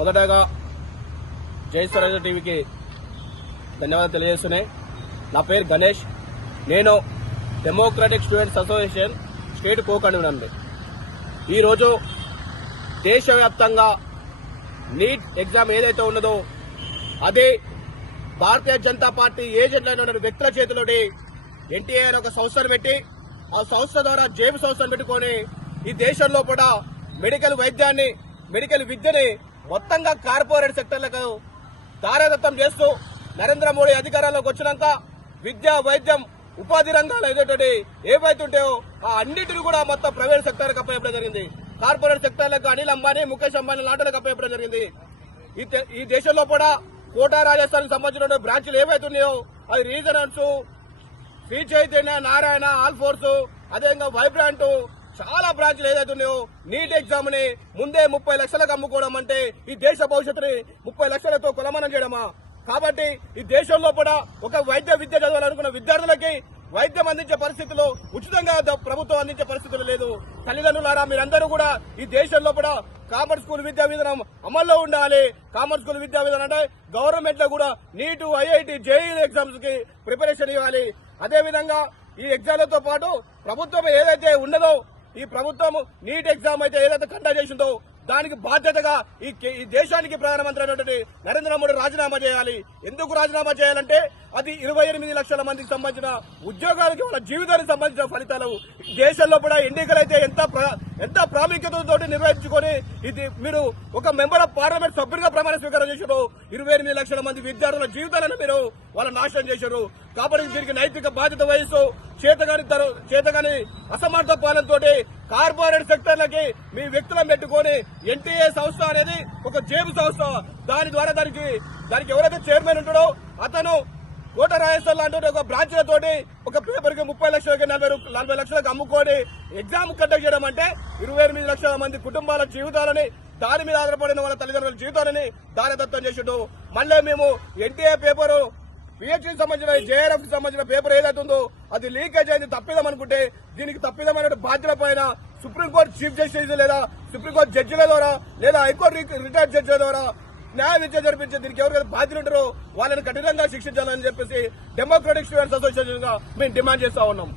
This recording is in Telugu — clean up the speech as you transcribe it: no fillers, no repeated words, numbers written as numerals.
మొదటగా జై స్వరాజ్య టీవీకి ధన్యవాదాలు తెలియజేస్తున్నాయి. నా పేరు గణేష్. నేను డెమోక్రటిక్ స్టూడెంట్స్ అసోసియేషన్ స్టేట్ కో కన్వీనర్ని. ఈరోజు దేశవ్యాప్తంగా నీట్ ఎగ్జామ్ ఏదైతే ఉన్నదో అది భారతీయ జనతా పార్టీ ఏజెంట్లైన వ్యక్తుల చేతిలోని ఎన్టీఏ అని ఒక సంస్థను పెట్టి ఆ సంస్థ ద్వారా జేబు సంస్థను పెట్టుకుని ఈ దేశంలో కూడా మెడికల్ విద్యని మొత్తంగా కార్పొరేట్ సెక్టర్లకు దారాదత్తం చేస్తూ నరేంద్ర మోడీ అధికారంలోకి వచ్చినాక విద్య, వైద్యం, ఉపాధి రంగాలు ఏవైతే ఉంటాయో ఆ అన్నింటినీ కూడా మొత్తం ప్రైవేట్ సెక్టర్ అప్పచెప్పడం జరిగింది. కార్పొరేట్ సెక్టర్లకు అనిల్ అంబానీ, ముఖేష్ అంబానీ లాంటి అప్పచెప్పడం జరిగింది. ఈ దేశంలో కూడా కోటా రాజస్థాన్ సంబంధించిన బ్రాంచ్లు ఏవైతే ఉన్నాయో అది regionals, Shri Chaitanya, Narayana, all force, అదేవిధంగా వైబ్రాంట్ చాలా బ్రాంచ్లు ఏదైతే ఉన్నాయో నీట్ ఎగ్జామ్ ని ముందే 30 లక్షలకు అమ్ముకోవడం అంటే ఈ దేశ భవిష్యత్తుని 30 లక్షలతో కొలమానం చేయడమా? కాబట్టి ఈ దేశంలో కూడా ఒక వైద్య విద్య చదవాలనుకున్న విద్యార్థులకి వైద్యం అందించే పరిస్థితుల్లో ఉచితంగా ప్రభుత్వం అందించే పరిస్థితులు లేదు. తల్లిదండ్రులారా, మీరందరూ కూడా ఈ దేశంలో కూడా కామర్స్ స్కూల్ విద్యా విధానం అమల్లో ఉండాలి. కామర్స్ స్కూల్ విద్యా విధానం అంటే గవర్నమెంట్ లో కూడా నీటు, ఐఐటి, జేఈ ఎగ్జామ్స్ కి ప్రిపరేషన్ ఇవ్వాలి. అదేవిధంగా ఈ ఎగ్జామ్లతో పాటు ప్రభుత్వం ఏదైతే ఉన్నదో ఈ ప్రభుత్వం నీట్ ఎగ్జామ్ అయితే ఏదైతే కండక్ట్ చేసిందో దానికి బాధ్యతగా ఈ దేశానికి ప్రధానమంత్రి అయినటువంటి నరేంద్ర మోడీ రాజీనామా చేయాలి. ఎందుకు రాజీనామా చేయాలంటే అది 28 లక్షల మందికి సంబంధించిన ఉద్యోగాలకి, వాళ్ళ జీవితానికి సంబంధించిన ఫలితాలు. దేశంలో కూడా ఎన్నికలైతే ఎంత ప్రాముఖ్యతతో నిర్వహించుకొని ఇది మీరు ఒక మెంబర్ ఆఫ్ పార్లమెంట్ సభ్యుడిగా ప్రమాణ స్వీకారం చేశారు. 28 లక్షల మంది విద్యార్థుల జీవితాలను మీరు వాళ్ళ నాశనం చేశారు. కాబట్టి దీనికి నైతిక బాధ్యత వహిస్తూ చేతగాని అసమర్థ పాలనతో కార్పొరేట్ సెక్టర్లకి మీ వ్యక్తులను పెట్టుకుని ఎన్టీఏ సంస్థ అనేది ఒక జేబు సంస్థ. దాని ద్వారా దానికి ఎవరైతే చైర్మన్ ఉంటాడో అతను కోట రాజస్థాన్ లాంటి ఒక బ్రాంచ్లతోటి ఒక పేపర్ కి 30 లక్షలకి 40 లక్షలకు అమ్ముకొని ఎగ్జామ్ కండక్ట్ చేయడం అంటే 28 లక్షల మంది కుటుంబాల జీవితాలని, దాని మీద ఆధారపడిన వాళ్ళ తల్లిదండ్రుల జీవితాలని దారదత్తం చేసిండు. మళ్ళీ మేము ఎన్టీఏ పేపరు పిహెచ్కి సంబంధించిన, జేఆర్ఎఫ్ కి సంబంధించిన పేపర్ ఏదైతే ఉందో అది లీకేజ్ అయింది తప్పిదం అనుకుంటే దీనికి తప్పిదమైన బాధ్యత పైన సుప్రీంకోర్టు చీఫ్ జస్టిస్ లేదా సుప్రీంకోర్టు జడ్జిల ద్వారా లేదా హైకోర్టు రిటైర్డ్ జడ్జిల ద్వారా న్యాయ విద్య జరిపించే దీనికి ఎవరికైతే బాధ్యులు ఉంటారో వాళ్ళని కఠినంగా శిక్షించాలని చెప్పేసి డెమోక్రటిక్ స్టూడెంట్స్ అసోసియేషన్ గా మేము డిమాండ్ చేస్తా ఉన్నాం.